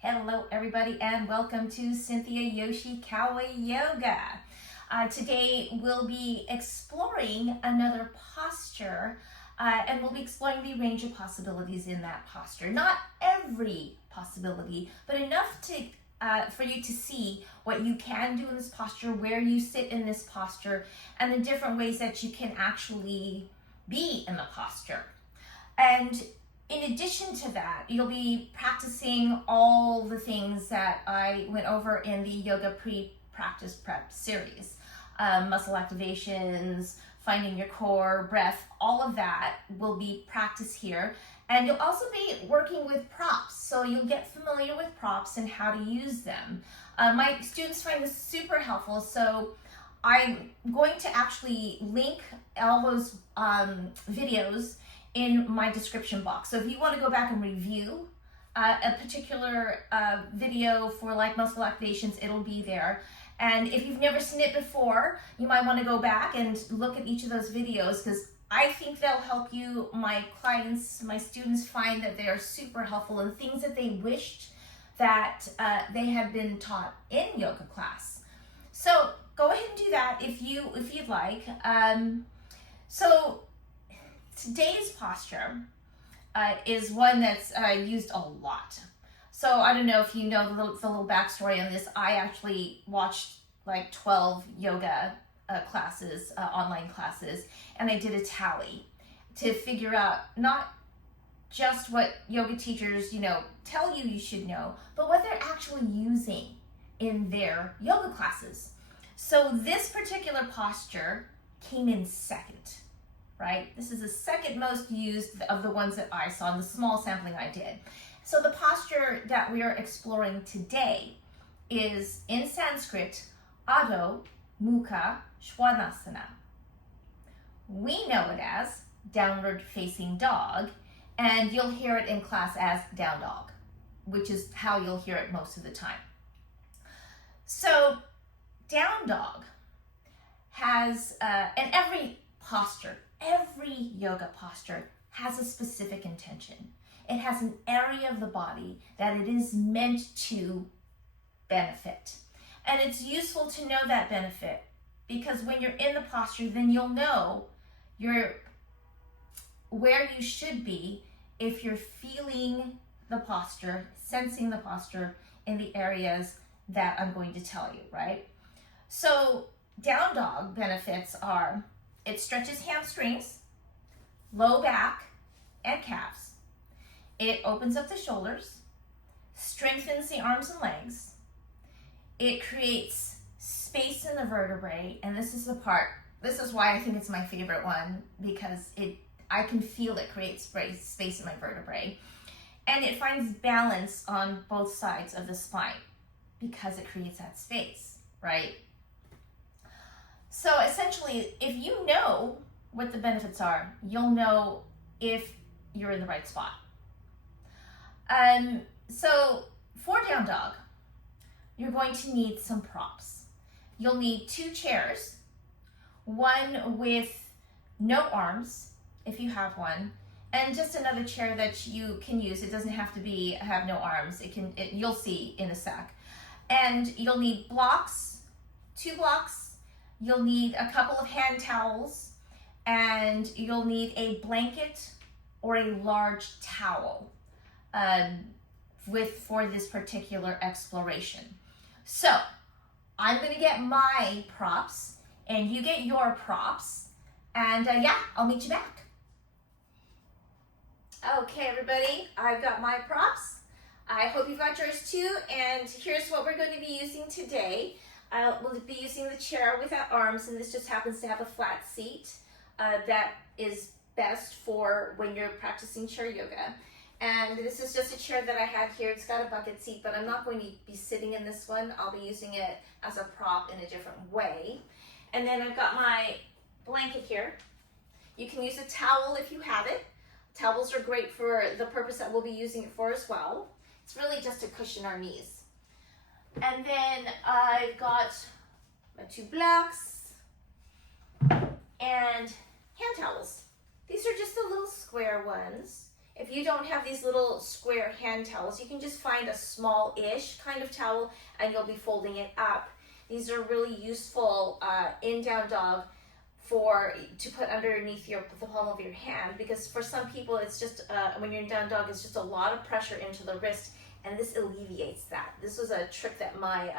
Hello everybody and welcome to Cynthia Yoshi Kawa Yoga. Today we'll be exploring another posture and we'll be exploring the range of possibilities in that posture. Not every possibility, but enough to for you to see what you can do in this posture, where you sit in this posture, and the different ways that you can actually be in the posture. And in addition to that, you'll be practicing all the things that I went over in the yoga pre-practice prep series. Muscle activations, finding your core, breath, all of that will be practiced here. And you'll also be working with props, so you'll get familiar with props and how to use them. My students find this super helpful, so I'm going to actually link all those videos in my description box. So if you want to go back and review a particular video for like muscle activations, it'll be there. And if you've never seen it before, you might want to go back and look at each of those videos, because I think they'll help you. My clients, my students find that they are super helpful and things that they wished that they had been taught in yoga class. So go ahead and do that if you'd like. So today's posture is one that's used a lot. So I don't know if you know the little backstory on this. I actually watched like 12 yoga classes, online classes, and I did a tally to figure out not just what yoga teachers, tell you should know, but what they're actually using in their yoga classes. So this particular posture came in second, right? This is the second most used of the ones that I saw in the small sampling I did. So the posture that we are exploring today is in Sanskrit, Adho Mukha Svanasana. We know it as downward facing dog, and you'll hear it in class as down dog, which is how you'll hear it most of the time. So down dog has, and every yoga posture has a specific intention. It has an area of the body that it is meant to benefit. And it's useful to know that benefit, because when you're in the posture, then you'll know where you should be if you're feeling the posture, sensing the posture in the areas that I'm going to tell you, right? So down dog benefits are, it stretches hamstrings, low back, and calves. It opens up the shoulders, strengthens the arms and legs. It creates space in the vertebrae, and this is why I think it's my favorite one, because I can feel it create space in my vertebrae. And it finds balance on both sides of the spine because it creates that space, right? So essentially, if you know what the benefits are, you'll know if you're in the right spot. So for down dog, you're going to need some props. You'll need 2 chairs, one with no arms, if you have one, and just another chair that you can use. It doesn't have to have no arms. You'll see in a sec. And you'll need blocks, 2 blocks. You'll need a couple of hand towels, and you'll need a blanket or a large towel for this particular exploration. So I'm going to get my props, and you get your props, and I'll meet you back. Okay, everybody, I've got my props. I hope you've got yours too, and here's what we're going to be using today. We'll be using the chair without arms, and this just happens to have a flat seat that is best for when you're practicing chair yoga. And this is just a chair that I had here. It's got a bucket seat, but I'm not going to be sitting in this one. I'll be using it as a prop in a different way. And then I've got my blanket here. You can use a towel if you have it. Towels are great for the purpose that we'll be using it for as well. It's really just to cushion our knees. And then I've got my 2 blocks and hand towels. These are just the little square ones. If you don't have these little square hand towels, you can just find a small-ish kind of towel and you'll be folding it up. These are really useful in down dog to put underneath the palm of your hand, because for some people it's just, when you're in down dog, it's just a lot of pressure into the wrist, and this alleviates that. This was a trick that my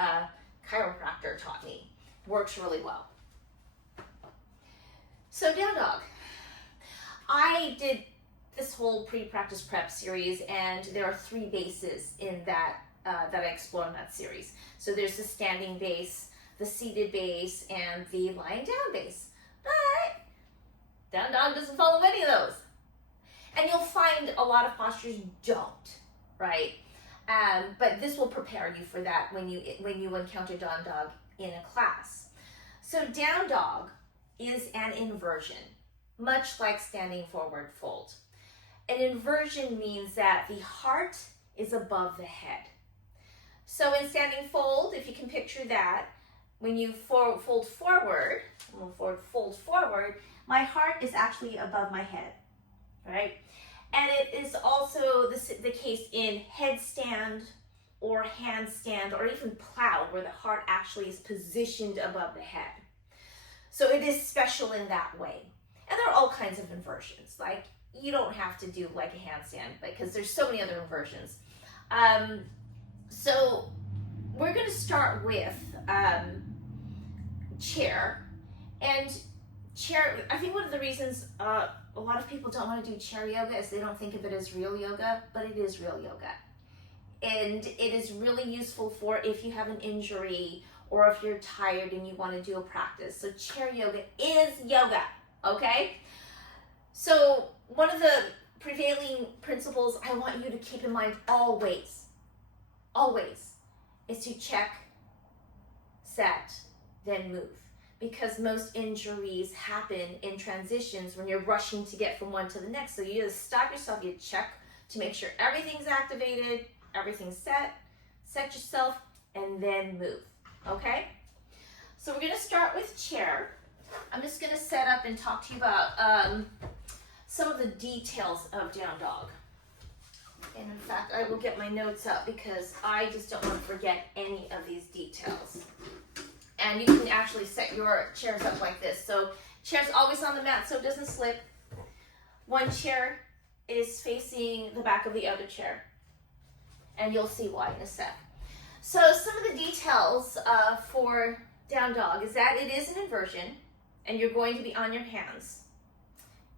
chiropractor taught me. Works really well. So down dog. I did this whole pre-practice prep series, and there are 3 bases in that that I explore in that series. So there's the standing base, the seated base, and the lying down base. But down dog doesn't follow any of those. And you'll find a lot of postures don't, right? But this will prepare you for that when you encounter down dog in a class. So down dog is an inversion, much like standing forward fold. An inversion means that the heart is above the head. So in standing fold, if you can picture that, when you fold forward, my heart is actually above my head, right? And it is also the case in headstand or handstand or even plow, where the heart actually is positioned above the head. So it is special in that way. And there are all kinds of inversions. Like, you don't have to do like a handstand, because there's so many other inversions. So we're going to start with chair. And chair, I think one of the reasons a lot of people don't want to do chair yoga is they don't think of it as real yoga, but it is real yoga. And it is really useful for if you have an injury or if you're tired and you want to do a practice. So chair yoga is yoga, okay? So one of the prevailing principles I want you to keep in mind always, is to check, set, then move. Because most injuries happen in transitions when you're rushing to get from one to the next. So you just stop yourself, you check to make sure everything's activated, everything's set yourself, and then move, okay? So we're gonna start with chair. I'm just gonna set up and talk to you about some of the details of down dog. And in fact, I will get my notes up because I just don't want to forget any of these details. And you can actually set your chairs up like this. So chair's always on the mat so it doesn't slip. One chair is facing the back of the other chair. And you'll see why in a sec. So some of the details for down dog is that it is an inversion, and you're going to be on your hands.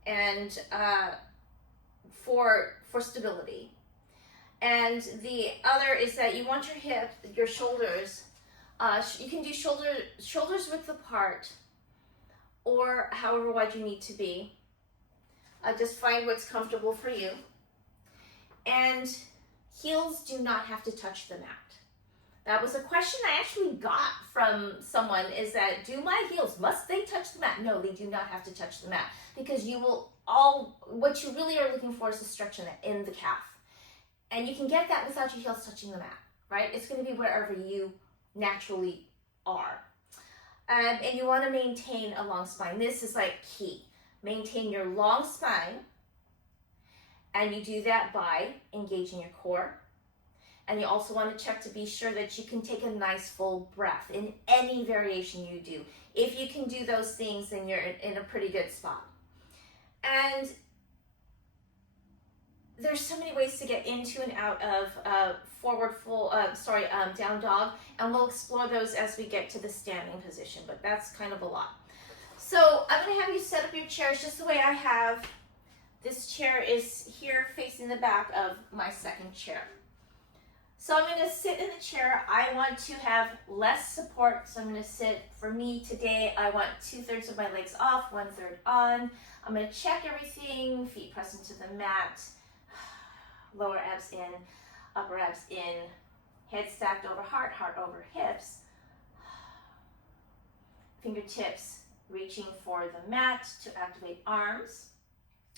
And for stability. And the other is that you want your shoulders, you can do shoulders width apart, or however wide you need to be. Just find what's comfortable for you. And heels do not have to touch the mat. That was a question I actually got from someone, is that, do my heels, must they touch the mat? No, they do not have to touch the mat, because what you really are looking for is a stretch in the calf. And you can get that without your heels touching the mat, right? It's going to be wherever you naturally are. And you want to maintain a long spine. This is like key. Maintain your long spine. And you do that by engaging your core. And you also want to check to be sure that you can take a nice full breath in any variation you do. If you can do those things, then you're in a pretty good spot. And there's so many ways to get into and out of down dog, and we'll explore those as we get to the standing position, but that's kind of a lot. So I'm going to have you set up your chairs just the way I have. This chair is here facing the back of my second chair. So I'm going to sit in the chair. I want to have less support, so I'm going to sit, for me today, I want 2/3 of my legs off, 1/3 on. I'm going to check everything, feet pressed into the mat, lower abs in, upper abs in, head stacked over heart, heart over hips, fingertips reaching for the mat to activate arms.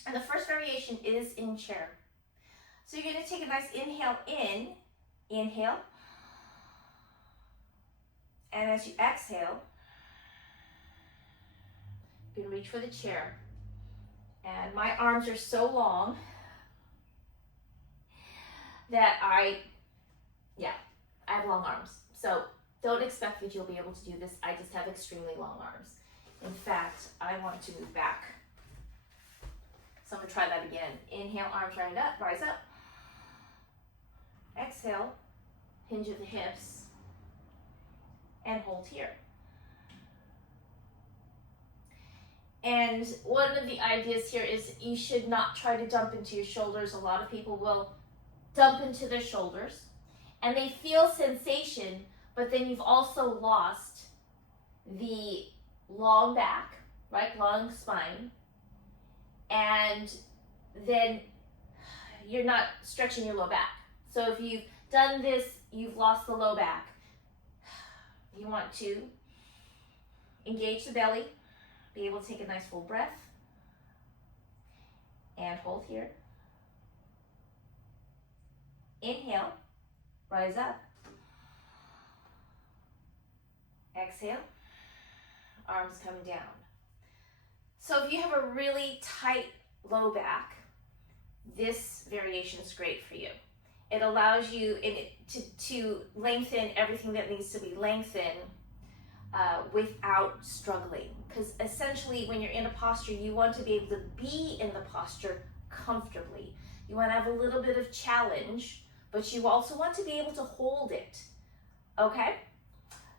And the first variation is in chair. So you're going to take a nice inhale in, inhale, and as you exhale, you can reach for the chair. And my arms are so long, that I have long arms. So don't expect that you'll be able to do this. I just have extremely long arms. In fact, I want to move back. So I'm gonna try that again. Inhale, arms rise up. Exhale, hinge at the hips, and hold here. And one of the ideas here is you should not try to dump into your shoulders. A lot of people will dump into their shoulders and they feel sensation, but then you've also lost the long back, right? Long spine. And then you're not stretching your low back. So if you've done this, you've lost the low back. You want to engage the belly, be able to take a nice full breath, and hold here. Inhale, rise up. Exhale, arms come down. So if you have a really tight low back, this variation is great for you. It allows you to lengthen everything that needs to be lengthened without struggling. Because essentially when you're in a posture, you want to be able to be in the posture comfortably. You want to have a little bit of challenge, but you also want to be able to hold it, okay?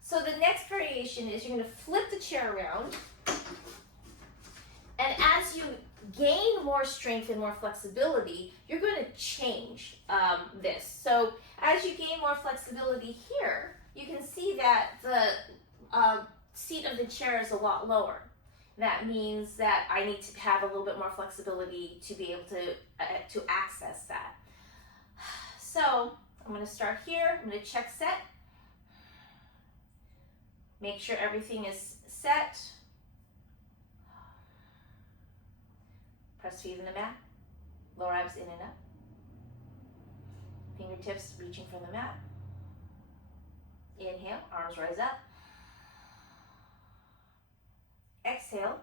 So the next variation is you're going to flip the chair around, and as you gain more strength and more flexibility, you're going to change this. So as you gain more flexibility here, you can see that the seat of the chair is a lot lower. That means that I need to have a little bit more flexibility to be able to access that. So I'm going to start here. I'm going to check set. Make sure everything is set. Press feet in the mat. Lower abs in and up. Fingertips reaching for the mat. Inhale, arms rise up. Exhale,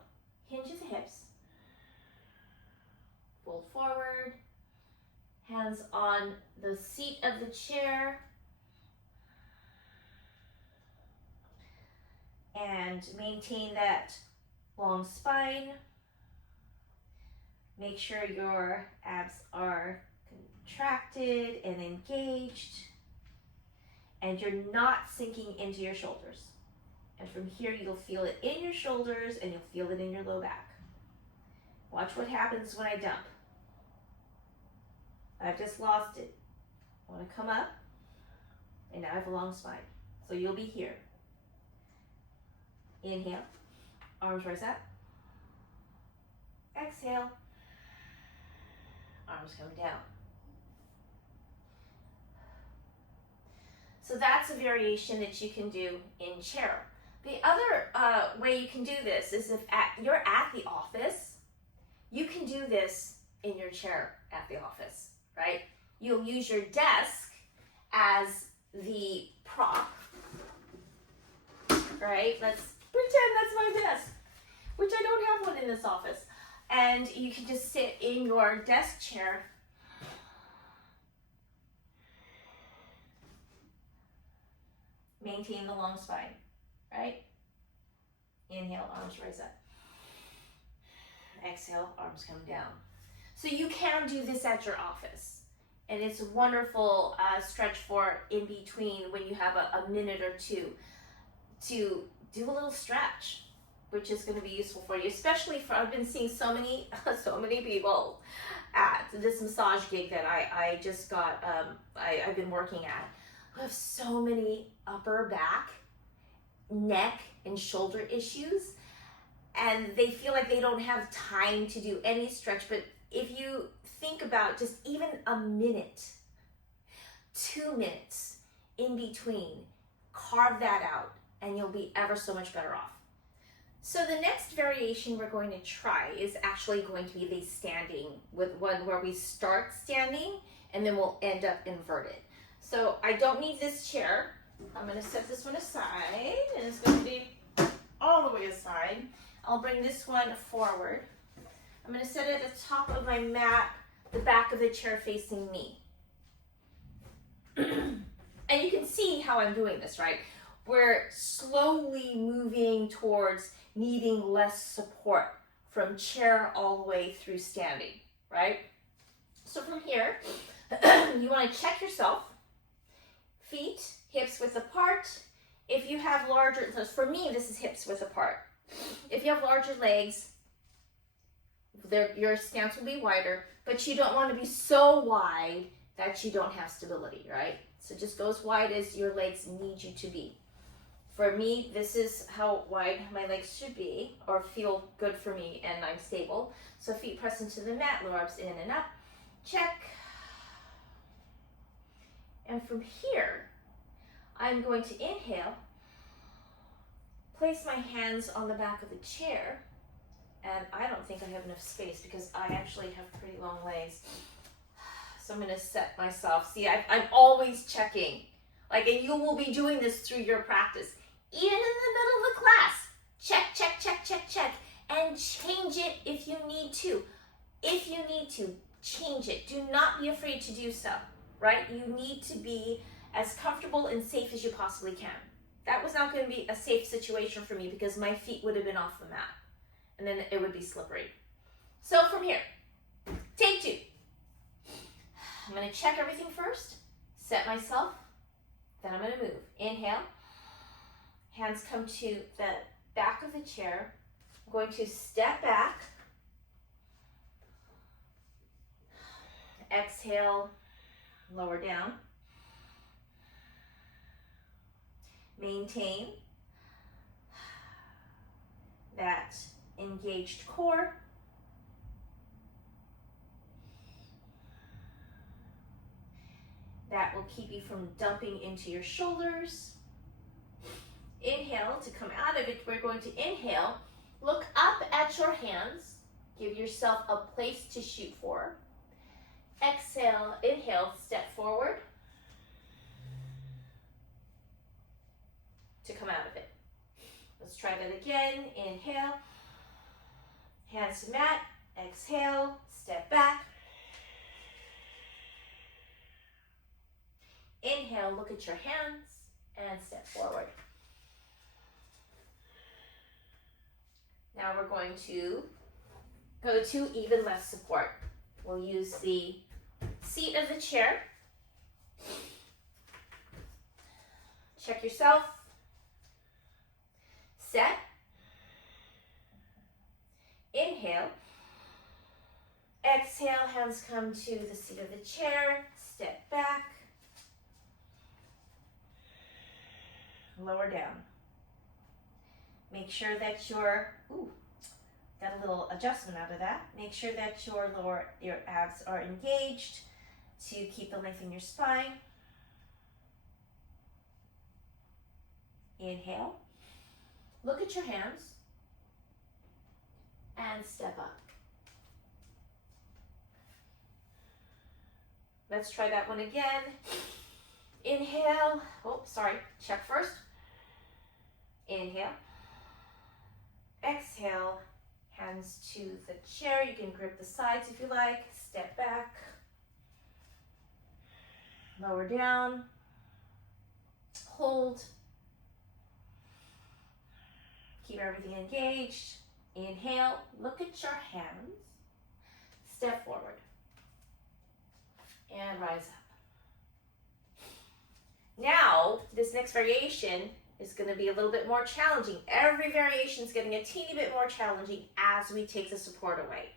hinge at the hips. Fold forward. Hands on the seat of the chair. And maintain that long spine. Make sure your abs are contracted and engaged, and you're not sinking into your shoulders. And from here, you'll feel it in your shoulders and you'll feel it in your low back. Watch what happens when I dump. I've just lost it. I want to come up, and now I have a long spine. So you'll be here. Inhale, arms rise up. Exhale, arms come down. So that's a variation that you can do in chair. The other way you can do this is if you're at the office, you can do this in your chair at the office, right? You'll use your desk as the prop, right? Let's pretend that's my desk, which I don't have one in this office. And you can just sit in your desk chair. Maintain the long spine, right? Inhale, arms rise up. Exhale, arms come down. So you can do this at your office. And it's a wonderful stretch for in between when you have a minute or two to do a little stretch, which is going to be useful for you, especially for, I've been seeing so many people at this massage gig that I just got, I've been working at, who have so many upper back, neck, and shoulder issues, and they feel like they don't have time to do any stretch. But if you think about just even a minute, 2 minutes in between, carve that out, and you'll be ever so much better off. So the next variation we're going to try is actually going to be the standing, with one where we start standing and then we'll end up inverted. So I don't need this chair. I'm going to set this one aside, and it's going to be all the way aside. I'll bring this one forward. I'm going to set it at the top of my mat, the back of the chair facing me. how I'm doing this, right? We're slowly moving towards needing less support from chair all the way through standing, right? So from here, you want to check yourself. Feet, hips width apart. If you have larger, so for me, this is hips width apart. If you have larger legs, your stance will be wider, but you don't want to be so wide that you don't have stability, right? So just go as wide as your legs need you to be. For me, this is how wide my legs should be, or feel good for me, and I'm stable. So feet press into the mat, lower arms in and up. Check. And from here, I'm going to inhale, place my hands on the back of the chair, and I don't think I have enough space because I actually have pretty long legs. So I'm going to set myself. See, I'm always checking. Like, and you will be doing this through your practice. Even in the middle of the class, check, check, check, check, check, and change it if you need to. If you need to, change it. Do not be afraid to do so, right? You need to be as comfortable and safe as you possibly can. That was not going to be a safe situation for me because my feet would have been off the mat, and then it would be slippery. So from here, take 2. I'm going to check everything first, set myself, then I'm going to move. Inhale. Hands come to the back of the chair. I'm going to step back. Exhale, lower down. Maintain that engaged core. That will keep you from dumping into your shoulders. Inhale to come out of it. We're going to inhale. Look up at your hands. Give yourself a place to shoot for. Exhale, inhale, step forward to come out of it. Let's try that again. Inhale, hands to mat. Exhale, step back. Inhale, look at your hands and step forward. Now we're going to go to even less support. We'll use the seat of the chair. Check yourself. Set. Inhale. Exhale, hands come to the seat of the chair. Step back. Lower down. Make sure that your, got a little adjustment out of that. Make sure that your abs are engaged to keep the length in your spine. Inhale. Look at your hands and step up. Let's try that one again. Inhale. Check first. Inhale. Exhale. Hands to the chair. You can grip the sides if you like. Step back. Lower down. Hold. Keep everything engaged. Inhale. Look at your hands. Step forward. And rise up. Now, this next variation is going to be a little bit more challenging. Every variation is getting a teeny bit more challenging as we take the support away.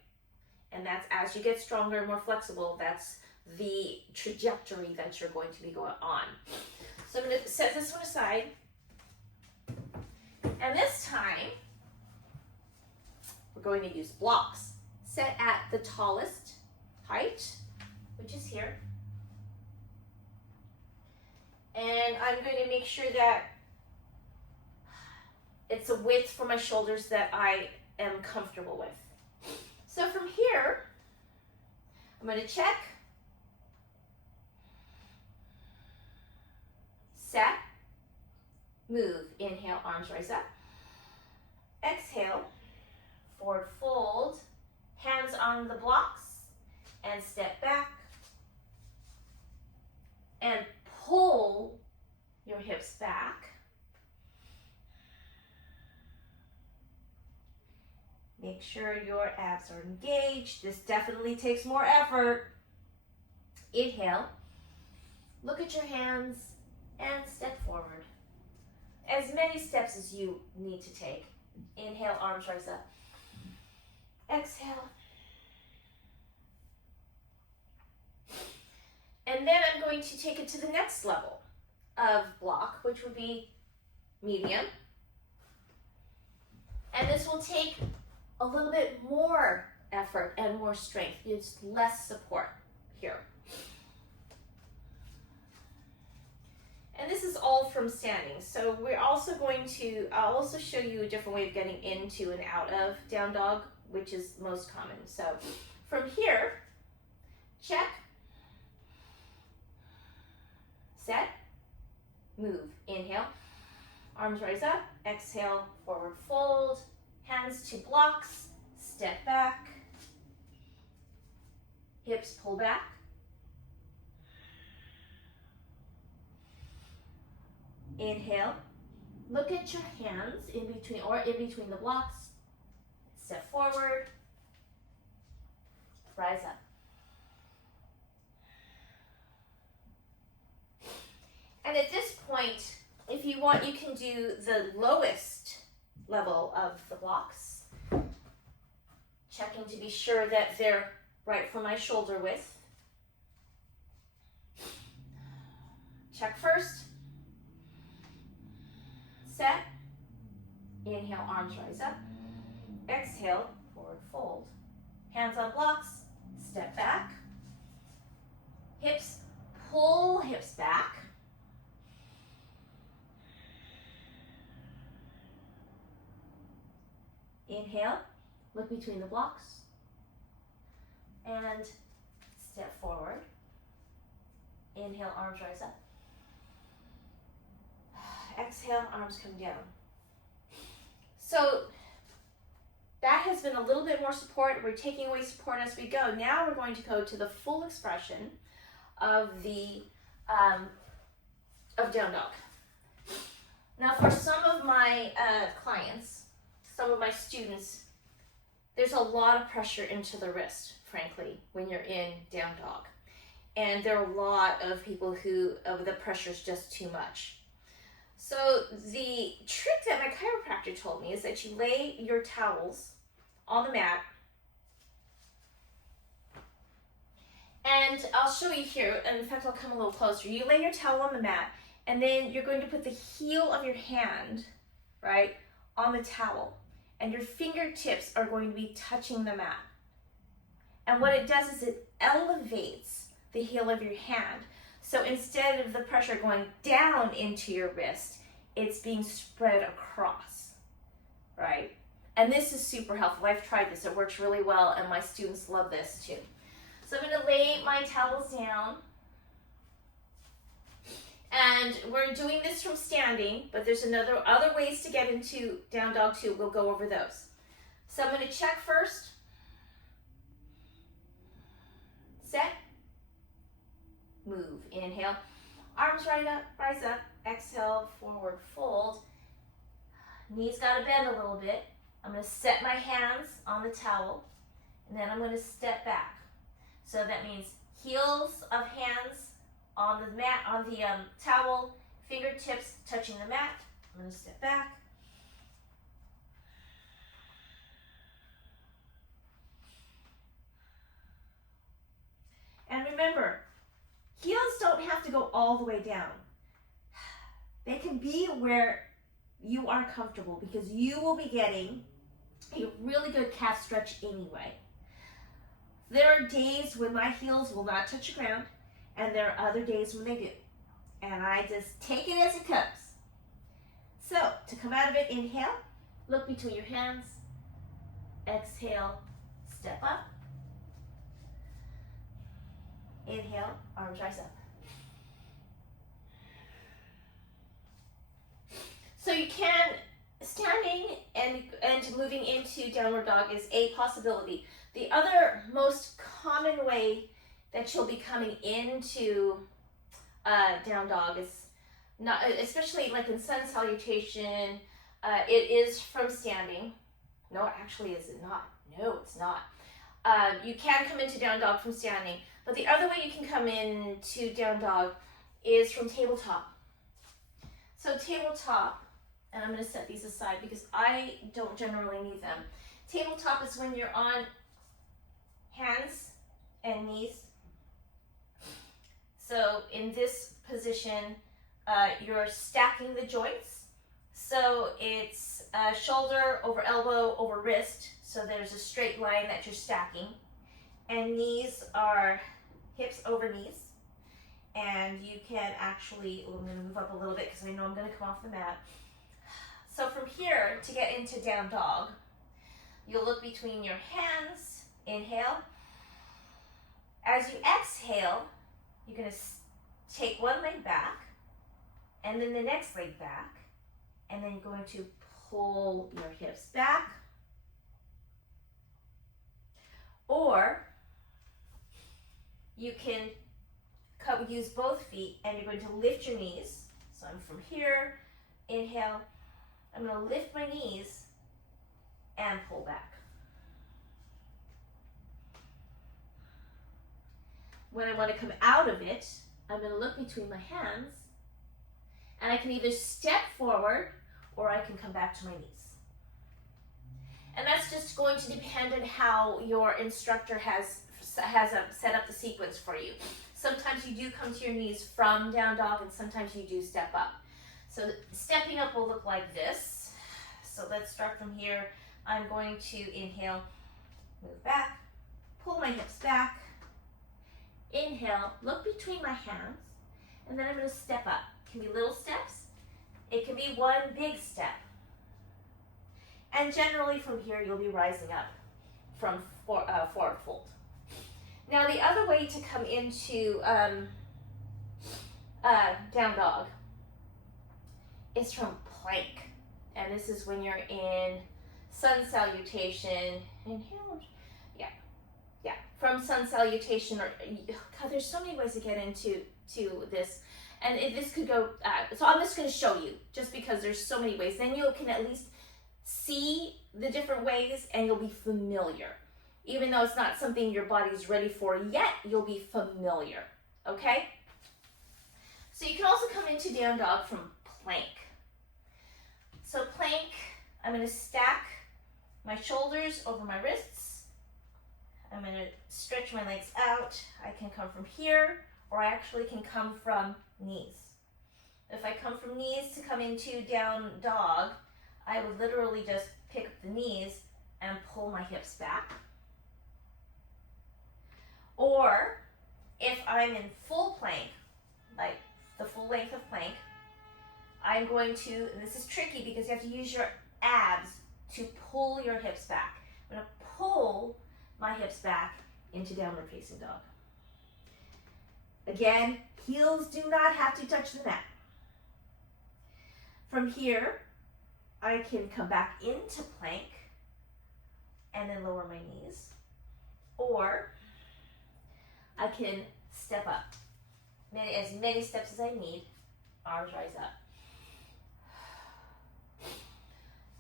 And that's as you get stronger and more flexible, that's the trajectory that you're going to be going on. So I'm going to set this one aside. And this time, we're going to use blocks. Set at the tallest height, which is here. And I'm going to make sure that it's a width for my shoulders that I am comfortable with. So from here, I'm going to check, set, move. Inhale, arms rise up. Exhale, forward fold, hands on the blocks, and step back. And pull your hips back. Make sure your abs are engaged. This definitely takes more effort. Inhale. Look at your hands and step forward. As many steps as you need to take. Inhale, arms rise up. Exhale. And then I'm going to take it to the next level of block, which would be medium. And this will take a little bit more effort and more strength. It's less support here. And this is all from standing. So we're also going to, I'll also show you a different way of getting into and out of down dog, which is most common. So from here, check, set, move. Inhale, arms rise up, exhale, forward fold, hands to blocks, step back, hips pull back, inhale, look at your hands in between the blocks, step forward, rise up. And at this point, if you want, you can do the lowest level of the blocks, checking to be sure that they're right for my shoulder width. Check first. Set. Inhale, arms rise up. Exhale, forward fold. Hands on blocks, step back. Hips, pull hips back. Inhale, look between the blocks, and step forward. Inhale, arms rise up. Exhale, arms come down. So that has been a little bit more support. We're taking away support as we go. Now we're going to go to the full expression of the of down dog. Now for some of my clients, some of my students, there's a lot of pressure into the wrist, frankly, when you're in down dog. And there are a lot of people who, the pressure is just too much. So the trick that my chiropractor told me is that you lay your towels on the mat. And I'll show you here, and in fact I'll come a little closer. You lay your towel on the mat, and then you're going to put the heel of your hand, right, on the towel. And your fingertips are going to be touching the mat. And what it does is it elevates the heel of your hand. So instead of the pressure going down into your wrist, it's being spread across, right? And this is super helpful. I've tried this, it works really well, and my students love this too. So I'm gonna lay my towels down. And we're doing this from standing, but there's other ways to get into down dog too. We'll go over those. So I'm gonna check first. Set. Move. Inhale. Arms rise up. Exhale, forward fold. Knees gotta bend a little bit. I'm gonna set my hands on the towel, and then I'm gonna step back. So that means heels of hands on the mat, on the towel, fingertips touching the mat. I'm gonna step back. And remember, heels don't have to go all the way down. They can be where you are comfortable, because you will be getting a really good calf stretch anyway. There are days when my heels will not touch the ground, and there are other days when they do. And I just take it as it comes. So to come out of it, inhale, look between your hands, exhale, step up. Inhale, arms rise up. So you can, standing and moving into downward dog is a possibility. The other most common way that you'll be coming into down dog is not especially like in sun salutation, it is from standing. No, actually, is it not? No, it's not. You can come into down dog from standing, but the other way you can come into down dog is from tabletop. So tabletop, and I'm going to set these aside because I don't generally need them. Tabletop is when you're on hands and knees. So in this position, you're stacking the joints. So it's shoulder over elbow over wrist. So there's a straight line that you're stacking. And knees are hips over knees. And you can actually, I'm going to move up a little bit because I know I'm going to come off the mat. So from here to get into down dog, you'll look between your hands, inhale. As you exhale, you're going to take one leg back, and then the next leg back, and then you're going to pull your hips back. Or you can use both feet, and you're going to lift your knees. So I'm from here, inhale. I'm going to lift my knees and pull back. When I want to come out of it, I'm going to look between my hands, and I can either step forward or I can come back to my knees. And that's just going to depend on how your instructor has set up the sequence for you. Sometimes you do come to your knees from down dog, and sometimes you do step up. So stepping up will look like this. So let's start from here. I'm going to inhale, move back, pull my hips back, inhale, look between my hands, and then I'm going to step up. It can be little steps. It can be one big step. And generally from here, you'll be rising up from forward fold. Now the other way to come into down dog is from plank. And this is when you're in sun salutation. Inhale. Yeah. From sun salutation, or God, there's so many ways to get into this. And this could go, so I'm just going to show you, just because there's so many ways. Then you can at least see the different ways, and you'll be familiar. Even though it's not something your body's ready for yet, you'll be familiar, okay? So you can also come into down dog from plank. So plank, I'm going to stack my shoulders over my wrists. I'm going to stretch my legs out. I can come from here, or I actually can come from knees. If I come from knees to come into down dog, I would literally just pick up the knees and pull my hips back. Or if I'm in full plank, like the full length of plank, I'm going to, and this is tricky because you have to use your abs to pull your hips back. I'm going to pull my hips back into downward facing dog. Again, heels do not have to touch the mat. From here, I can come back into plank and then lower my knees. Or I can step up. As many steps as I need, arms rise up.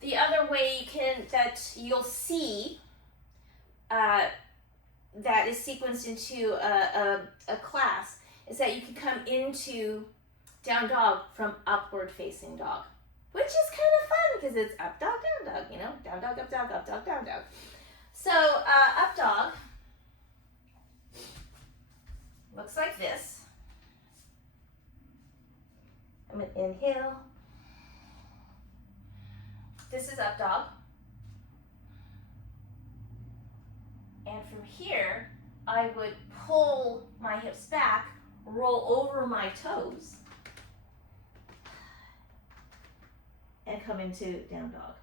The other way that you'll see that is sequenced into a class is that you can come into down dog from upward facing dog, which is kind of fun because it's up dog, down dog, down dog, up dog, down dog. So up dog looks like this. I'm going to inhale. This is up dog. And from here, I would pull my hips back, roll over my toes, and come into down dog.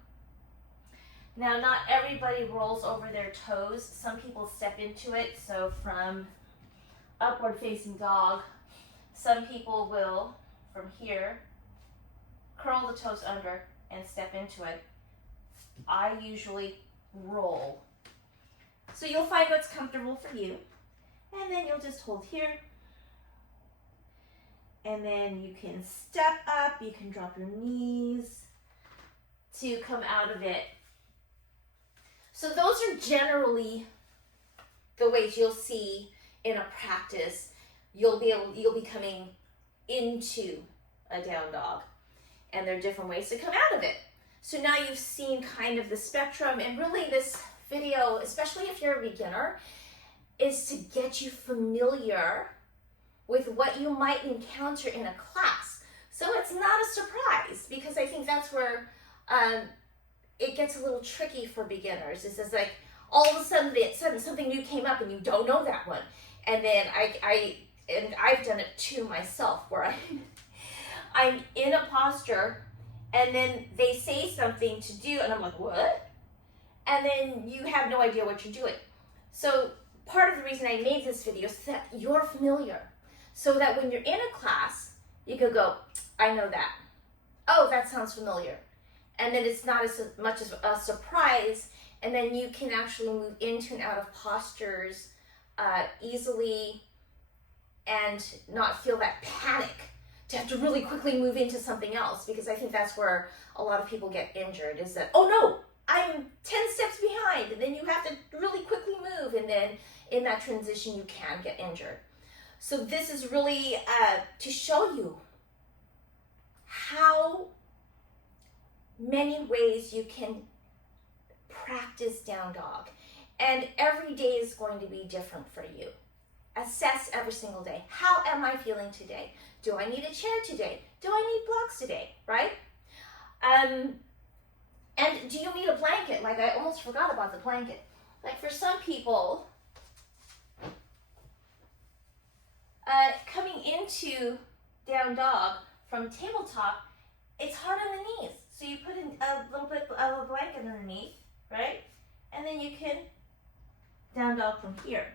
Now, not everybody rolls over their toes. Some people step into it. So from upward facing dog, some people will, from here, curl the toes under and step into it. I usually roll. So you'll find what's comfortable for you. And then you'll just hold here. And then you can step up, you can drop your knees to come out of it. So those are generally the ways you'll see in a practice. You'll be coming into a down dog, and there are different ways to come out of it. So now you've seen kind of the spectrum, and really this video, especially if you're a beginner, is to get you familiar with what you might encounter in a class. So it's not a surprise, because I think that's where it gets a little tricky for beginners. It's just like all of a sudden something new came up and you don't know that one. And then I've done it too myself, where I'm in a posture and then they say something to do and I'm like, what? And then you have no idea what you're doing. So part of the reason I made this video is that you're familiar, so that when you're in a class, you could go, I know that. Oh, that sounds familiar. And then it's not as much as a surprise, and then you can actually move into and out of postures easily and not feel that panic to have to really quickly move into something else, because I think that's where a lot of people get injured, is that, oh no, I'm 10 steps behind, and then you have to really quickly move, and then in that transition you can get injured. So this is really to show you how many ways you can practice down dog, and every day is going to be different for you. Assess every single day. How am I feeling today? Do I need a chair today? Do I need blocks today, right? And do you need a blanket? Like, I almost forgot about the blanket. Like, for some people, coming into down dog from tabletop, it's hard on the knees. So you put in a little bit of a blanket underneath, right? And then you can down dog from here.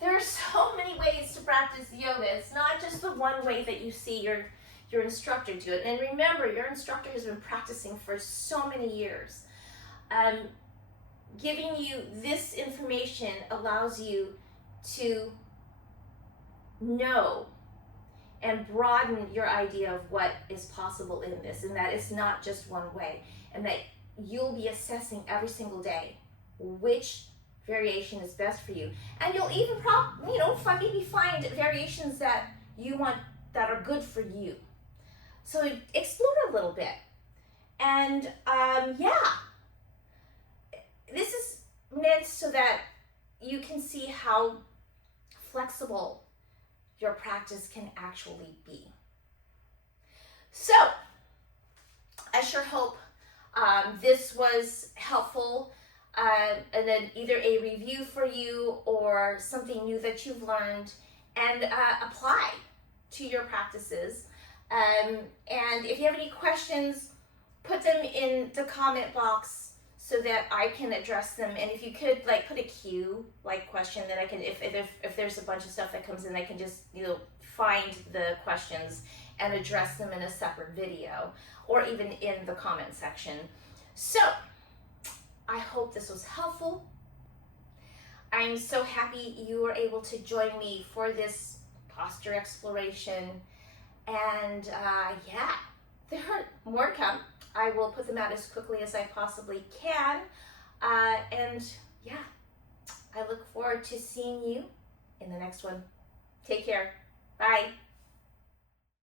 There are so many ways to practice yoga. It's not just the one way that you see your instructor do it. And remember, your instructor has been practicing for so many years. Giving you this information allows you to know and broaden your idea of what is possible in this, and that it's not just one way, and that you'll be assessing every single day which variation is best for you. And you'll even maybe find variations that you want that are good for you. So explore a little bit. And this is meant so that you can see how flexible your practice can actually be. So I sure hope this was helpful, and then either a review for you or something new that you've learned and apply to your practices. And if you have any questions, put them in the comment box so that I can address them. And if you could put a Q question, then I can, if there's a bunch of stuff that comes in, I can just find the questions and address them in a separate video or even in the comment section. So I hope this was helpful. I'm so happy you were able to join me for this posture exploration. And there are more to come. I will put them out as quickly as I possibly can. And I look forward to seeing you in the next one. Take care. Bye.